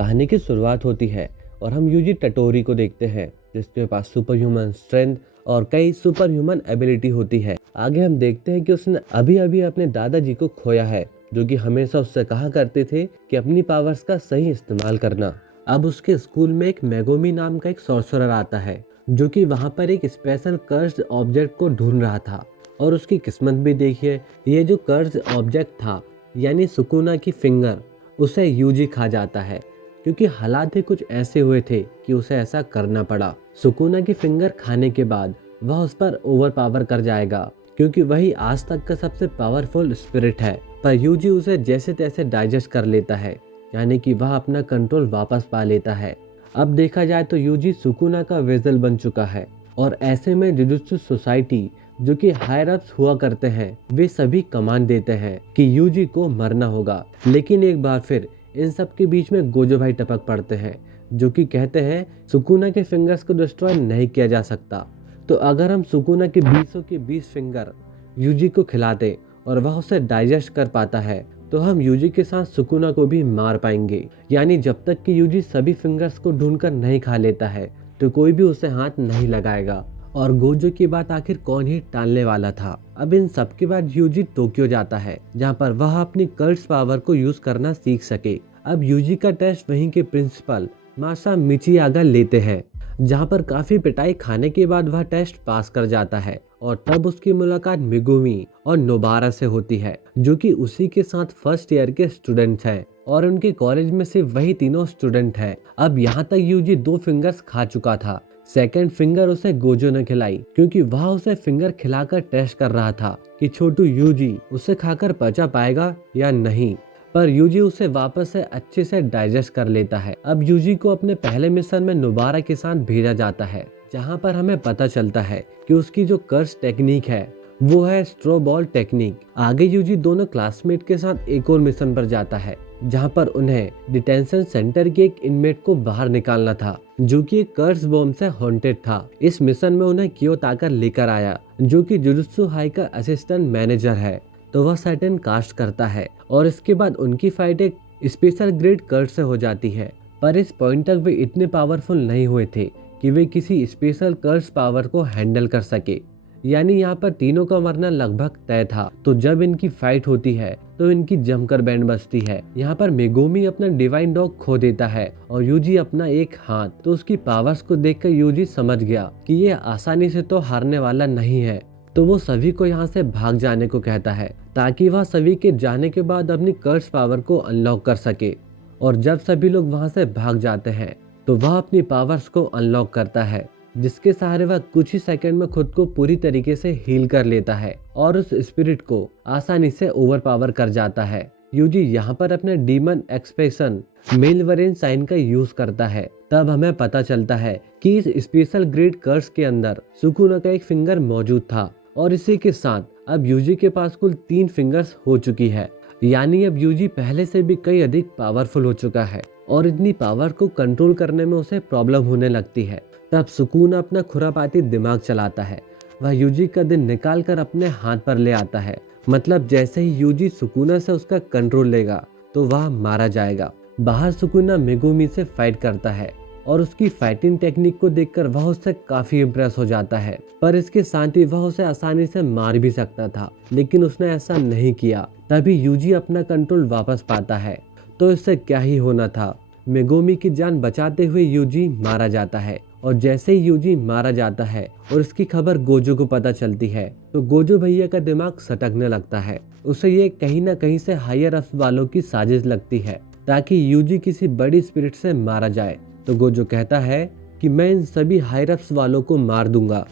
कहानी की शुरुआत होती है और हम यूजी टटोरी को देखते हैं जिसके पास सुपर ह्यूमन स्ट्रेंथ और कई सुपर ह्यूमन एबिलिटी होती है। आगे हम देखते हैं कि उसने अभी अभी अपने दादाजी को खोया है जो कि हमेशा उससे कहा करते थे कि अपनी पावर्स का सही इस्तेमाल करना। अब उसके स्कूल में एक मेगोमी नाम का एक सॉर्सरर आता है जो कि वहाँ पर एक स्पेशल कर्स्ड ऑब्जेक्ट को ढूंढ रहा था। और उसकी किस्मत भी देखिए, ये जो कर्स्ड ऑब्जेक्ट था यानी सुकुना की फिंगर, उसे यूजी खा जाता है क्योंकि हालात ही कुछ ऐसे हुए थे कि उसे ऐसा करना पड़ा। सुकुना की फिंगर खाने के बाद वह उस पर ओवर पावर कर जाएगा क्योंकि वही आज तक का सबसे पावरफुल स्पिरिट है। पर यूजी उसे जैसे तैसे डाइजेस्ट कर लेता है, यानी कि वह अपना कंट्रोल वापस पा लेता है। अब देखा जाए तो यूजी सुकुना का वेजल बन चुका है और ऐसे में जुजुत्सु सोसाइटी जो कि हायर अप्स हुआ करते हैं वे सभी कमांड देते हैं कि यूजी को मरना होगा। लेकिन एक बार फिर इन सब के बीच में गोजो भाई टपक पड़ते हैं जो कि कहते हैं सुकुना के फिंगर्स को डिस्ट्रॉय नहीं किया जा सकता। तो अगर हम सुकुना के 20 के 20 फिंगर यूजी को खिलाते और वह उसे डाइजेस्ट कर पाता है तो हम यूजी के साथ सुकुना को भी मार पाएंगे। यानी जब तक कि यूजी सभी फिंगर्स को ढूंढकर नहीं खा लेता है तो कोई भी उसे हाथ नहीं लगाएगा। और गोजो की बात आखिर कौन ही टालने वाला था। अब इन सब के बाद यूजी टोक्यो जाता है जहाँ पर वह अपनी कर्स पावर को यूज करना सीख सके। अब यूजी का टेस्ट वहीं के प्रिंसिपल मासा मिचियागा लेते हैं जहाँ पर काफी पिटाई खाने के बाद वह टेस्ट पास कर जाता है। और तब उसकी मुलाकात मिगुमी और नोबारा से होती है जो कि उसी के साथ फर्स्ट ईयर के स्टूडेंट्स हैं और उनके कॉलेज में सिर्फ वही तीनों स्टूडेंट हैं। अब यहाँ तक यूजी 2 फिंगर्स खा चुका था। सेकंड फिंगर उसे गोजो ने खिलाई क्योंकि वह उसे फिंगर खिलाकर टेस्ट कर रहा था कि छोटू यूजी उसे खाकर पचा पाएगा या नहीं। पर यूजी उसे वापस से अच्छे से डाइजेस्ट कर लेता है। अब यूजी को अपने पहले मिशन में नोबारा के साथ भेजा जाता है जहां पर हमें पता चलता है कि उसकी जो कर्स टेक्निक है वो है स्ट्रो बॉल टेक्निक। आगे यूजी दोनों क्लासमेट के साथ एक और मिशन पर जाता है जहां पर उन्हें डिटेंशन सेंटर के एक इनमेट को बाहर निकालना था जो कि एक कर्स बॉम्ब से हॉन्टेड था। इस मिशन में उन्हें कियोताका लेकर आया जो कि जुजुत्सु हाई का असिस्टेंट मैनेजर है। तो वह सैटर्न कास्ट करता है और इसके बाद उनकी फाइट एक स्पेशल ग्रेड कर्स से हो जाती है। पर इस पॉइंट तक वे इतने पावरफुल नहीं हुए थे कि वे किसी स्पेशल कर्स पावर को हैंडल कर सके। यानी यहाँ पर तीनों का मरना लगभग तय था। तो जब इनकी फाइट होती है तो इनकी जमकर बैंड बजती है। यहाँ पर मेगोमी अपना डिवाइन डॉग खो देता है और यूजी अपना एक हाथ। तो उसकी पावर्स को देखकर यूजी समझ गया कि ये आसानी से तो हारने वाला नहीं है। तो वो सभी को यहाँ से भाग जाने को कहता है ताकि वह सभी के जाने के बाद अपनी कर्स पावर को अनलॉक कर सके। और जब सभी लोग वहाँ से भाग जाते हैं तो वह अपनी पावर्स को अनलॉक करता है जिसके सहारे वह कुछ ही सेकंड में खुद को पूरी तरीके से हील कर लेता है और उस स्पिरिट को आसानी से ओवर पावर कर जाता है। यूजी यहाँ पर अपने डीमन एक्सप्रेशन मेलवरेन साइन का यूज करता है। तब हमें पता चलता है कि इस स्पेशल ग्रेड कर्स के अंदर सुकुना का एक फिंगर मौजूद था और इसी के साथ अब यूजी के पास कुल 3 फिंगर्स हो चुकी है। यानी अब यूजी पहले से भी कई अधिक पावरफुल हो चुका है और इतनी पावर को कंट्रोल करने में उसे प्रॉब्लम होने लगती है। तब सुकून अपना खुरापाती दिमाग चलाता है। वह यूजी का दिन निकाल कर अपने हाथ पर ले आता है। मतलब जैसे ही यूजी सुकूना से उसका कंट्रोल लेगा तो वह मारा जाएगा। बाहर सुकूना मेगुमी से फाइट करता है और उसकी फाइटिंग टेक्निक को देखकर वह उससे काफी इम्प्रेस हो जाता है। पर इसके साथ ही वह उसे आसानी से मार भी सकता था लेकिन उसने ऐसा नहीं किया। तभी यूजी अपना कंट्रोल वापस पाता है। तो इससे क्या ही होना था, मेगोमी की जान बचाते हुए यूजी मारा जाता है। और जैसे ही यूजी मारा जाता है और इसकी खबर गोजो को पता चलती है तो गोजो भैया का दिमाग सटकने लगता है। उसे ये कहीं ना कहीं से हायर अप्स वालों की साजिश लगती है ताकि यूजी किसी बड़ी स्पिरिट से मारा जाए। तो गोजो कहता है कि मैं इन सभी हायर अप्स वालों को मार दूंगा।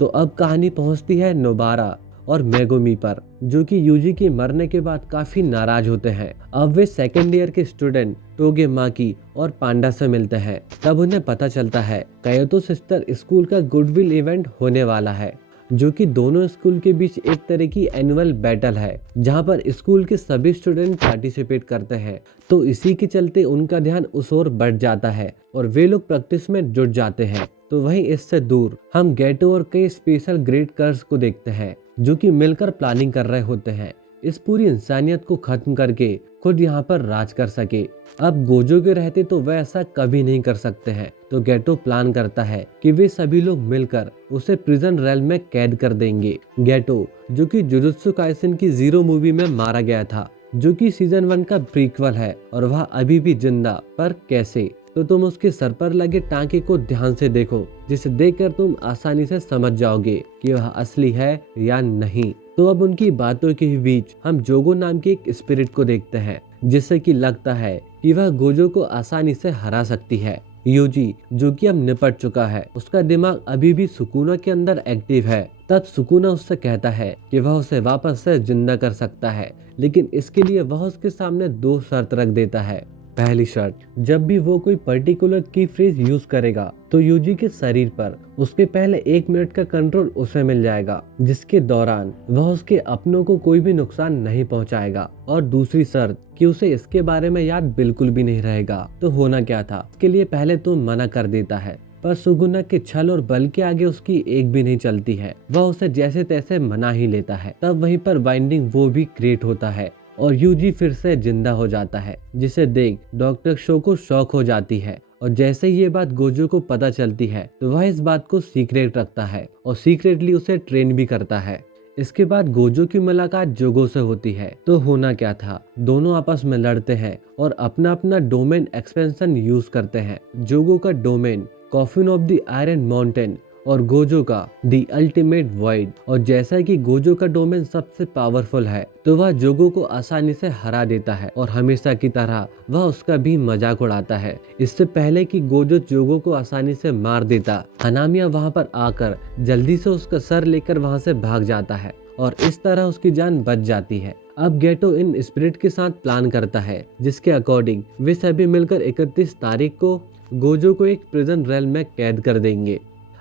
तो अब कहानी पहुंचती है नोबारा और मेगोमी पर जो कि यूजी के मरने के बाद काफी नाराज होते हैं। अब वे सेकेंड ईयर के स्टूडेंट टोगे माकी और पांडा से मिलते हैं। तब उन्हें पता चलता है कयोतो सिस्टर स्कूल का गुडविल इवेंट होने वाला है जो कि दोनों स्कूल के बीच एक तरह की एनुअल बैटल है जहां पर स्कूल के सभी स्टूडेंट पार्टिसिपेट करते हैं। तो इसी के चलते उनका ध्यान उस ओर बढ़ जाता है और वे लोग प्रैक्टिस में जुट जाते हैं। तो वहीं इससे दूर हम गेटो और कई स्पेशल ग्रेड कर्स को देखते हैं जो कि मिलकर प्लानिंग कर रहे होते हैं इस पूरी इंसानियत को खत्म करके खुद यहाँ पर राज कर सके। अब गोजो के रहते तो वह ऐसा कभी नहीं कर सकते हैं, तो गेटो प्लान करता है कि वे सभी लोग मिलकर उसे प्रिजन रेल में कैद कर देंगे। गेटो, जो कि जुजुत्सु काइसेन की 0 मूवी में मारा गया था, जो कि सीजन 1 का प्रीक्वल है, और वह अभी भी जिंदा, पर कैसे? तो तुम उसके सर पर लगे टांके को ध्यान से देखो, जिसे देखकर तुम आसानी से समझ जाओगे कि वह असली है या नहीं। तो अब उनकी बातों के बीच हम जोगो नाम के एक स्पिरिट को देखते हैं, जिससे कि लगता है कि वह गोजो को आसानी से हरा सकती है। यूजी, जो कि अब निपट चुका है, उसका दिमाग अभी भी सुकुना के अंदर एक्टिव है। तब सुकुना उससे कहता है कि वह उसे वापस से जिंदा कर सकता है, लेकिन इसके लिए वह उसके सामने 2 शर्त रख देता है। पहली शर्त, जब भी वो कोई पर्टिकुलर की फ्रेज यूज करेगा तो यूजी के शरीर पर उसके पहले 1 मिनट का कंट्रोल उसे मिल जाएगा, जिसके दौरान वह उसके अपनों को कोई भी नुकसान नहीं पहुंचाएगा। और दूसरी शर्त कि उसे इसके बारे में याद बिल्कुल भी नहीं रहेगा। तो होना क्या था, इसके लिए पहले तो मना कर देता है, पर सुगुना के छल और बल के आगे उसकी एक भी नहीं चलती है। वह उसे जैसे तैसे मना ही लेता है। तब वहीं पर बाइंडिंग वो भी क्रिएट होता है और यूजी फिर से जिंदा हो जाता है, जिसे देख डॉक्टर शो को शौक हो जाती है। और जैसे ही ये बात गोजो को पता चलती है तो वह इस बात को सीक्रेट रखता है और सीक्रेटली उसे ट्रेन भी करता है। इसके बाद गोजो की मुलाकात जोगो से होती है। तो होना क्या था, दोनों आपस में लड़ते हैं और अपना अपना डोमेन एक्सपेंशन यूज करते हैं। जोगो का domain coffin of the iron mountain और गोजो का दी अल्टीमेट वॉइड। और जैसा कि गोजो का डोमेन सबसे पावरफुल है, तो वह जोगो को आसानी से हरा देता है और हमेशा की तरह वह उसका भी मजाक उड़ाता है। इससे पहले कि गोजो जोगो को आसानी से मार देता, हनामिया वहां पर आकर जल्दी से उसका सर लेकर वहां से भाग जाता है और इस तरह उसकी जान बच जाती है। अब गेटो इन स्पिरिट के साथ प्लान करता है, जिसके अकॉर्डिंग वे सभी मिलकर 31 तारीख को गोजो को एक प्रिजन रेल में कैद कर देंगे।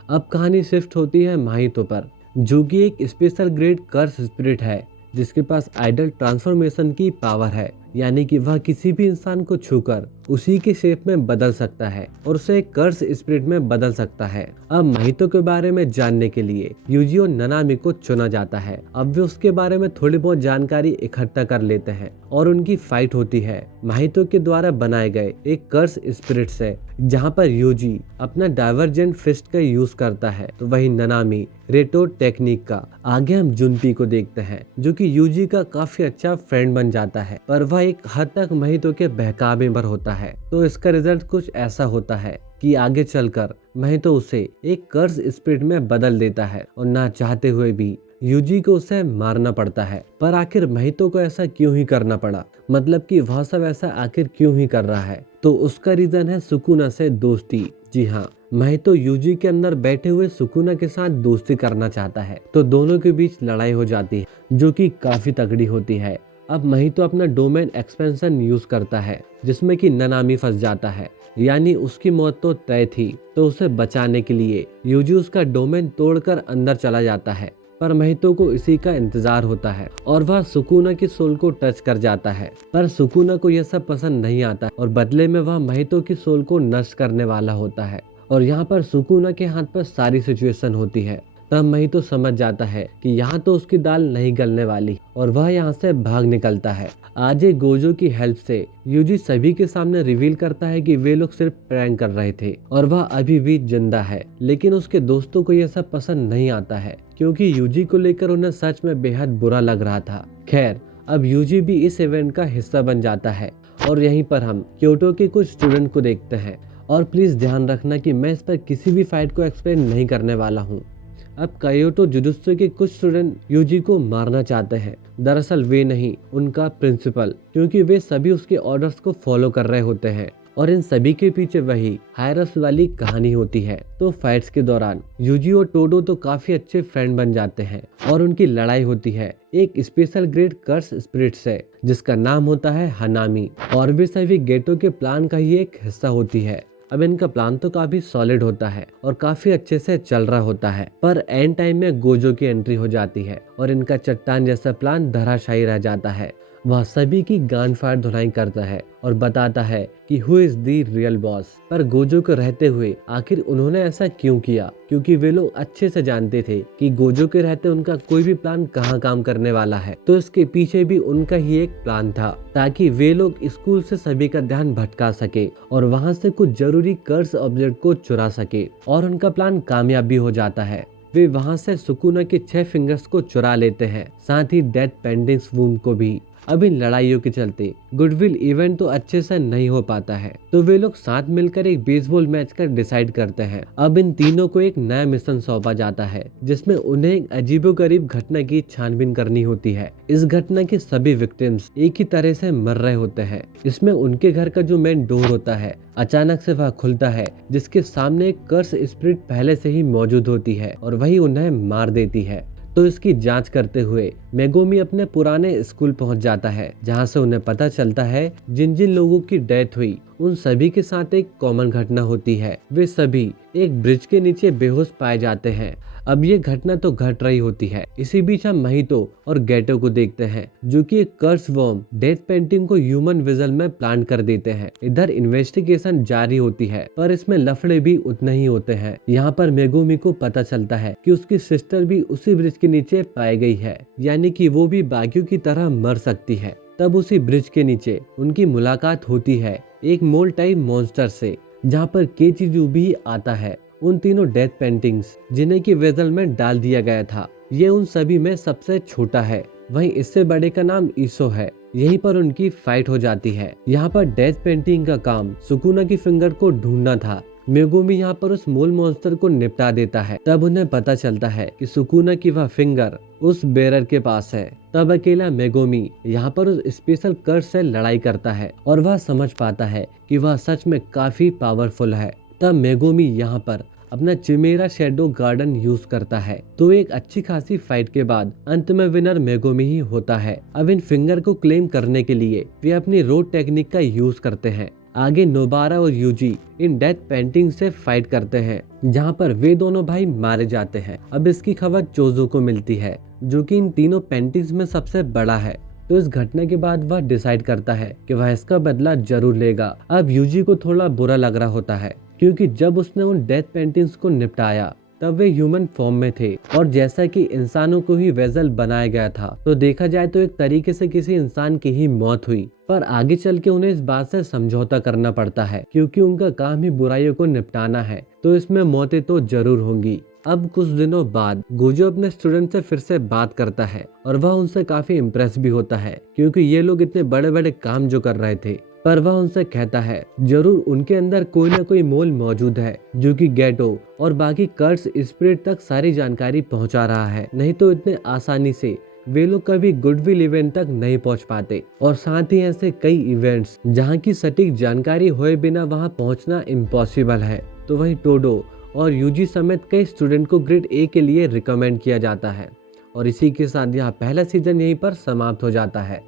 अब कहानी शिफ्ट होती है माहितो पर, जो कि एक स्पेशल ग्रेड कर्स स्पिरिट है, जिसके पास आइडल ट्रांसफॉर्मेशन की पावर है, यानी कि वह किसी भी इंसान को छूकर उसी के शेप में बदल सकता है और उसे एक कर्स स्पिरिट में बदल सकता है। अब माहितो के बारे में जानने के लिए यूजी और ननामी को चुना जाता है। अब वे उसके बारे में थोड़ी बहुत जानकारी इकट्ठा कर लेते हैं और उनकी फाइट होती है माहितो के द्वारा बनाए गए एक कर्स स्पिरिट से, जहां पर यूजी अपना डाइवर्जेंट फिस्ट का यूज करता है, तो वही ननामी रेटो टेक्निक का। आगे हम जुनपी को देखते हैं, जो कि यूजी का काफी अच्छा फ्रेंड बन जाता है, पर वह एक हद तक माहितो के बहकावे पर होता है। तो इसका रिजल्ट कुछ ऐसा होता है कि आगे चलकर माहितो उसे एक कर्स स्पिरिट में बदल देता है और ना चाहते हुए भी यूजी को उसे मारना पड़ता है। पर आखिर माहितो को ऐसा क्यों ही करना पड़ा, मतलब कि वह सब ऐसा आखिर क्यों ही कर रहा है? तो उसका रीजन है सुकुना से दोस्ती। जी हाँ, माहितो यूजी के अंदर बैठे हुए सुकुना के साथ दोस्ती करना चाहता है, तो दोनों के बीच लड़ाई हो जाती है, जो कि काफी तगड़ी होती है। अब माहितो अपना डोमेन एक्सपेंशन यूज करता है, जिसमें कि ननामी फंस जाता है, यानी उसकी मौत तो तय थी। तो उसे बचाने के लिए यूजी उसका डोमेन तोड़कर अंदर चला जाता है, पर माहितो को इसी का इंतजार होता है और वह सुकुना की सोल को टच कर जाता है। पर सुकुना को यह सब पसंद नहीं आता और बदले में वह माहितो की सोल को नष्ट करने वाला होता है। और यहाँ पर सुकुना के हाथ पर सारी सिचुएशन होती है। तब माहितो समझ जाता है कि यहाँ तो उसकी दाल नहीं गलने वाली और वह यहाँ से भाग निकलता है। आजे गोजो की हेल्प से यूजी सभी के सामने रिवील करता है कि वे लोग सिर्फ प्रैंक कर रहे थे और वह अभी भी जिंदा है। लेकिन उसके दोस्तों को यह सब पसंद नहीं आता है, क्योंकि यूजी को लेकर उन्हें सच में बेहद बुरा लग रहा था। खैर, अब यूजी भी इस इवेंट का हिस्सा बन जाता है और यहीं पर हम क्योटो के कुछ स्टूडेंट को देखते हैं। और प्लीज ध्यान रखना कि मैं इस पर किसी भी फाइट को एक्सप्लेन नहीं करने वाला हूँ। अब क्योटो जुजुत्सु के कुछ स्टूडेंट यूजी को मारना चाहते हैं। दरअसल वे नहीं, उनका प्रिंसिपल, क्योंकि वे सभी उसके ऑर्डर्स को फॉलो कर रहे होते हैं और इन सभी के पीछे वही हायरस वाली कहानी होती है। तो फाइट्स के दौरान यूजी और टोडो तो काफी अच्छे फ्रेंड बन जाते हैं और उनकी लड़ाई होती है एक स्पेशल ग्रेड कर्स स्पिरिट से, जिसका नाम होता है हनामी। और वे सभी गेटो के प्लान का ही एक हिस्सा होती है। अब इनका प्लान तो काफी सॉलिड होता है और काफी अच्छे से चल रहा होता है, पर एंड टाइम में गोजो की एंट्री हो जाती है और इनका चट्टान जैसा प्लान धराशायी रह जाता है। वह सभी की गांड फाड़ धुनाई करता है और बताता है कि who is the real boss. पर गोजो को रहते हुए आखिर उन्होंने ऐसा क्यों किया? क्योंकि वे लोग अच्छे से जानते थे कि गोजो के रहते उनका कोई भी प्लान कहाँ काम करने वाला है। तो इसके पीछे भी उनका ही एक प्लान था, ताकि वे लोग स्कूल से सभी का ध्यान भटका सके और वहाँ से कुछ जरूरी कर्स ऑब्जेक्ट को चुरा सके। और उनका प्लान कामयाब भी हो जाता है। वे वहां से सुकुना के 6 फिंगर्स को चुरा लेते हैं, साथ ही डेथ पेंडिंग्स वूंड को भी। अब इन लड़ाइयों के चलते गुडविल इवेंट तो अच्छे से नहीं हो पाता है, तो वे लोग साथ मिलकर एक बेसबॉल मैच का डिसाइड करते हैं। अब इन तीनों को एक नया मिशन सौंपा जाता है, जिसमें उन्हें एक अजीबोगरीब घटना की छानबीन करनी होती है। इस घटना के सभी विक्टिम्स एक ही तरह से मर रहे होते हैं। इसमें उनके घर का जो मेन डोर होता है, अचानक से वह खुलता है, जिसके सामने एक कर्स स्पिरिट पहले से ही मौजूद होती है और वही उन्हें मार देती है। तो इसकी जांच करते हुए मेगुमी अपने पुराने स्कूल पहुंच जाता है, जहां से उन्हें पता चलता है जिन जिन लोगों की डेथ हुई उन सभी के साथ एक कॉमन घटना होती है। वे सभी एक ब्रिज के नीचे बेहोश पाए जाते हैं। अब ये घटना तो घट रही होती है, इसी बीच हम महितो और गेटो को देखते हैं, जो कि एक कर्स वर्म डेथ पेंटिंग को ह्यूमन विजल में प्लांट कर देते हैं। इधर इन्वेस्टिगेशन जारी होती है, पर इसमें लफड़े भी उतने ही होते हैं। यहाँ पर मेगुमी को पता चलता है कि उसकी सिस्टर भी उसी ब्रिज के नीचे पाई गई है, यानी कि वो भी बाकियों की तरह मर सकती है। तब उसी ब्रिज के नीचे उनकी मुलाकात होती है एक मोल टाइप मॉन्स्टर से, जहाँ पर केचिजू भी आता है। उन तीनों डेथ पेंटिंग्स जिन्हें की वेजल में डाल दिया गया था, ये उन सभी में सबसे छोटा है। वहीं इससे बड़े का नाम ईसो है। यहीं पर उनकी फाइट हो जाती है। यहाँ पर डेथ पेंटिंग का काम सुकुना की फिंगर को ढूंढना था। मेगुमी यहाँ पर उस मोल मॉन्स्टर को निपटा देता है। तब उन्हें पता चलता है कि सुकुना की वह फिंगर उस बेरर के पास है। तब अकेला मेगुमी यहाँ पर उस स्पेशल कर्स से लड़ाई करता है और वह समझ पाता है कि वह सच में काफी पावरफुल है। तब मेगुमी यहाँ पर अपना चिमेरा शेडो गार्डन यूज करता है। तो एक अच्छी खासी फाइट के बाद अंत में विनर मेगुमी ही होता है। अब इन फिंगर को क्लेम करने के लिए वे अपनी रोड टेक्निक का यूज करते हैं। आगे नोबारा और यूजी इन डेथ पेंटिंग से फाइट करते हैं, जहां पर वे दोनों भाई मारे जाते हैं। अब इसकी खबर चोजो को मिलती है, जो कि इन तीनों पेंटिंग्स में सबसे बड़ा है। तो इस घटना के बाद वह डिसाइड करता है कि वह इसका बदला जरूर लेगा। अब यूजी को थोड़ा बुरा लग रहा होता है, क्योंकि जब उसने उन डेथ पेंटिंग्स को निपटाया तब वे ह्यूमन फॉर्म में थे, और जैसा कि इंसानों को ही वेजल बनाया गया था, तो देखा जाए तो एक तरीके से किसी इंसान की ही मौत हुई। पर आगे चल के उन्हें इस बात से समझौता करना पड़ता है, क्योंकि उनका काम ही बुराइयों को निपटाना है, तो इसमें मौतें तो जरूर होंगी। अब कुछ दिनों बाद गोजो अपने स्टूडेंट से फिर से बात करता है और वह उनसे काफी इम्प्रेस भी होता है, क्योंकि ये लोग इतने बड़े बड़े काम जो कर रहे थे। पर वह उनसे कहता है जरूर उनके अंदर कोई ना कोई मोल मौजूद है, जो कि गेटो और बाकी कर्स स्पिरिट तक सारी जानकारी पहुंचा रहा है। नहीं तो इतने आसानी से वे लोग कभी गुडविल इवेंट तक नहीं पहुंच पाते। और साथ ही ऐसे कई इवेंट्स जहां की सटीक जानकारी हुए बिना वहां पहुंचना इम्पॉसिबल है। तो वहीं टोडो और यूजी समेत कई स्टूडेंट को ग्रेड ए के लिए रिकमेंड किया जाता है। और इसी के साथ यहाँ पहला सीजन यहीं पर समाप्त हो जाता है।